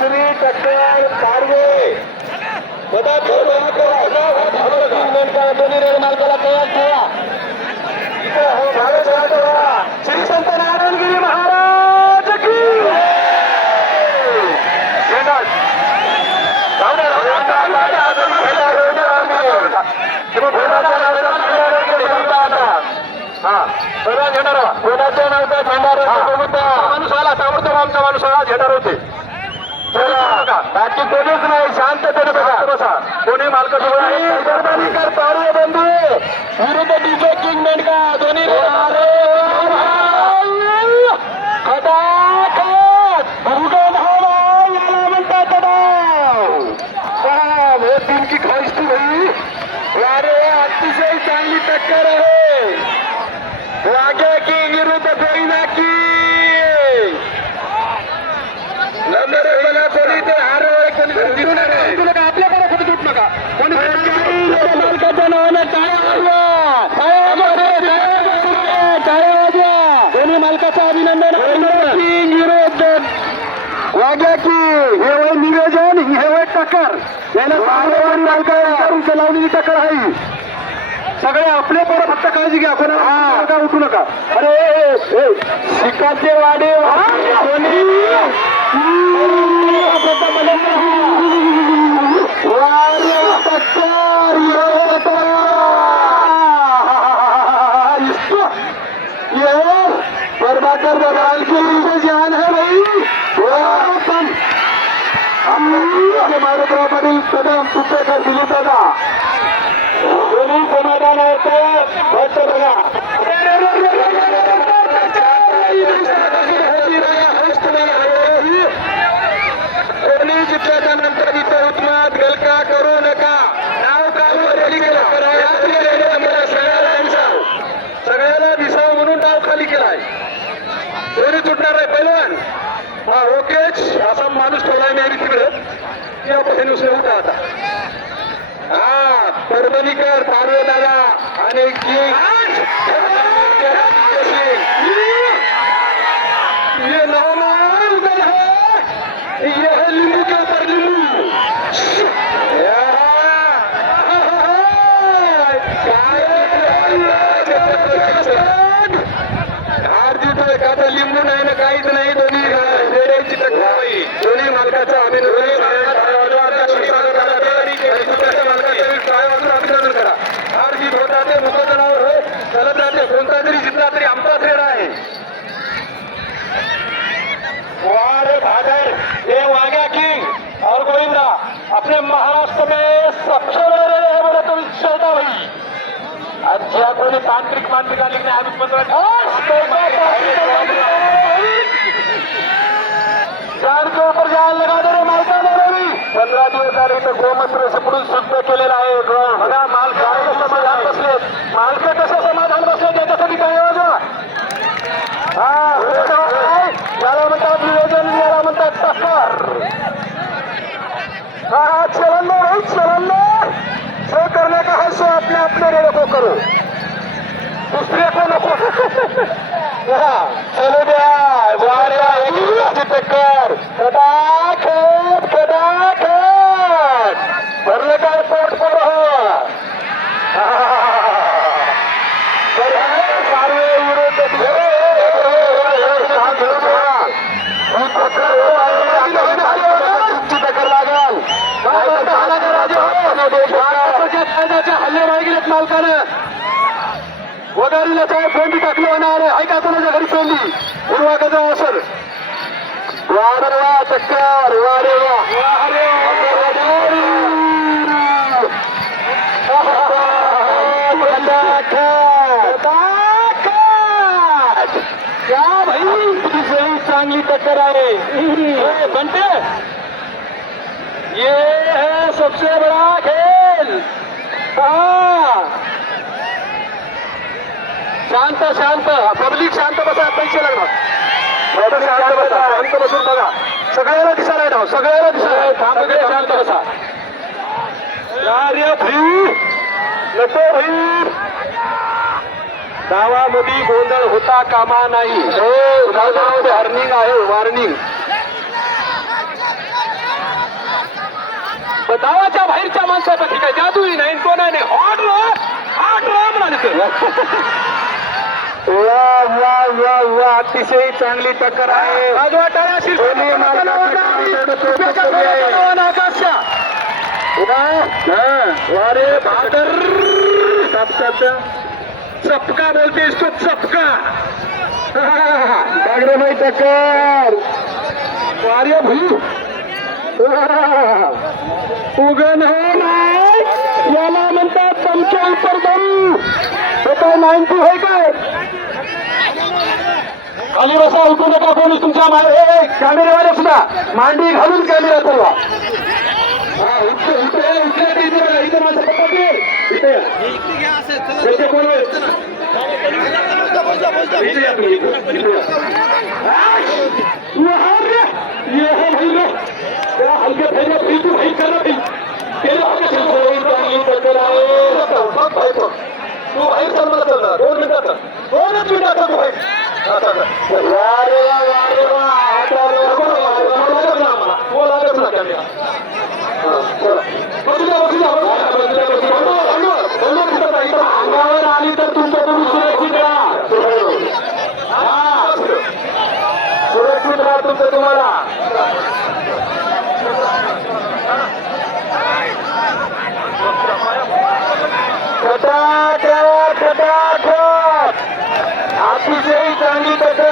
दुसरी टक्कर कारवे दोन्ही रेल मार्गाला तयार ठेवा. श्री संत नारायणगिरी महाराज की कोणाच्या नव्हता माणूस आला ताबडतोब आमचा माणूस आला झेंडार होते. बाकी कोणीच नाही, शांततेने बसा. कोणी मालकासोबत पारू बंधू विरुद्ध डीजे किंग मेंढका दोन्ही याला म्हणतात दिन की ख्वाहिश थी भाई. अरे अतिशय चांगली टक्कर आहे. वाघ्या किंग विरुद्ध बेईना किंग. कोणी ते हार कोणी आपल्याकडे कुठे सुट नका. कोणी मालकाच्या नावाने टाळ्या वाजवा. दोन्ही मालकाचं अभिनंदन. विरोध वाघ्या की हे वय नियोजन, हे वय टक्कर. याला मालकांच्या लावलेली टक्कर आहे. सगळे आपले पोरं फक्त काळजी घ्या. कोणा उठू नका. अरे शिकाचे वाडे कोणी बर्बाकर बदल के जान है भाई. हमारे प्रॉपर्टी कदम सुटे कर दिली दादा. दोन्ही समाधान होतं. बघा कोणी जिंकल्याच्या नंतर इथं उत्मात गलका करू नका. नाव सगळ्याला दिसाव म्हणून नाव खाली केलाय. दोन्ही तुटणार आहे पहिलवान. हा ओकेच असा माणूस ठेवलाय मी तिकडे यापासून उसरे उठा आता. हा परभणीकर पारवे दादा आणि ये नामाल दल है, ये है लिंबू के ऊपर लिंबू. हार जितोय का तर लिंबू नाही ना काहीच नाही. दोन्ही रेड्याची टक्कर. दोन्ही मालकाचा अभिनंदन करा. हार जीत होत राहते, मुकदनावर होय चालत राहते. कोणता जरी जिंकला तरी आमचाच रेडा आहे. वारे भागर ये वाघ्या किंग और गोविंदा अपने महाराष्ट्र में सबसे बड़े है बोले तो शैदा भाई. अच्छा कोई तांत्रिक मांत्रिक लिखने आदमी 4 के ऊपर जाल लगा दे रे मालका. 15 दिवस इथं गोमंत्र पुढून सुद्धा केलेला आहे. बघा मालक समाधान बसले. मालक कसं समाधान बसले त्याच्यासाठी काय वाजवा. याला म्हणतात नियोजन, याला म्हणतात टक्कर. चलन भाई चलन जो करने का है सो अपने अपने रेडे को करो, दुसरे को नको. चलो द्या वाऱ्या टक्कर. खटाखट खटाखट भरले काय पोट पर सार्वे विरोध टक्कर लागल. हल्ले राही गेलेत मालकानं. वगारीला साहेब पेंडी टाकली होणार आहे का कोणाच्या घरी पेंडी उर्वागाचा असर. वारे वा चक्कर वारे वा. क्या भाई सही चांगली टक्कर आहे. बनते ये है सबसे बड़ा खेल. शांत शांत पब्लिक शांत बसा. पैसे लागणार. शांत बसून बघा. सगळ्याला दिसायला येणार. सगळ्याला दिसायला शांत बसा. गावामध्ये गोंधळ होता कामा नाही. वॉर्निंग आहे वॉर्निंग. गावाच्या बाहेरच्या माणसापैकी काय जादूही नाही तो नाही हॉट रॉ म्हणाले वा वा वा वा अतिशय चांगली टक्कर आहे अरे बहादर चपका बोलतेस तो चपका बागडेबाई टक्कर वारे भू उगन हो नाही याला म्हणतात तुमच्या उपर दम हे काय 90 आहे काय खाली बसा उठू नका कोणी तुमच्या कॅमेरेवाले सुद्धा मांडी घालून कॅमेरा चालवा हा उठले इथे माझं पप्पा इथे कोण हलके फैले तू भाई करना भाई तू भाई चल मला चलणार 2 मिनिटात 2च मिनिटात तू भाई अंगावर आली तर तुमचं तुम्ही सुरक्षित राहा सुरक्षित राहा तुमचं तुम्हाला खटाखट अतिशय चांगली टक्कर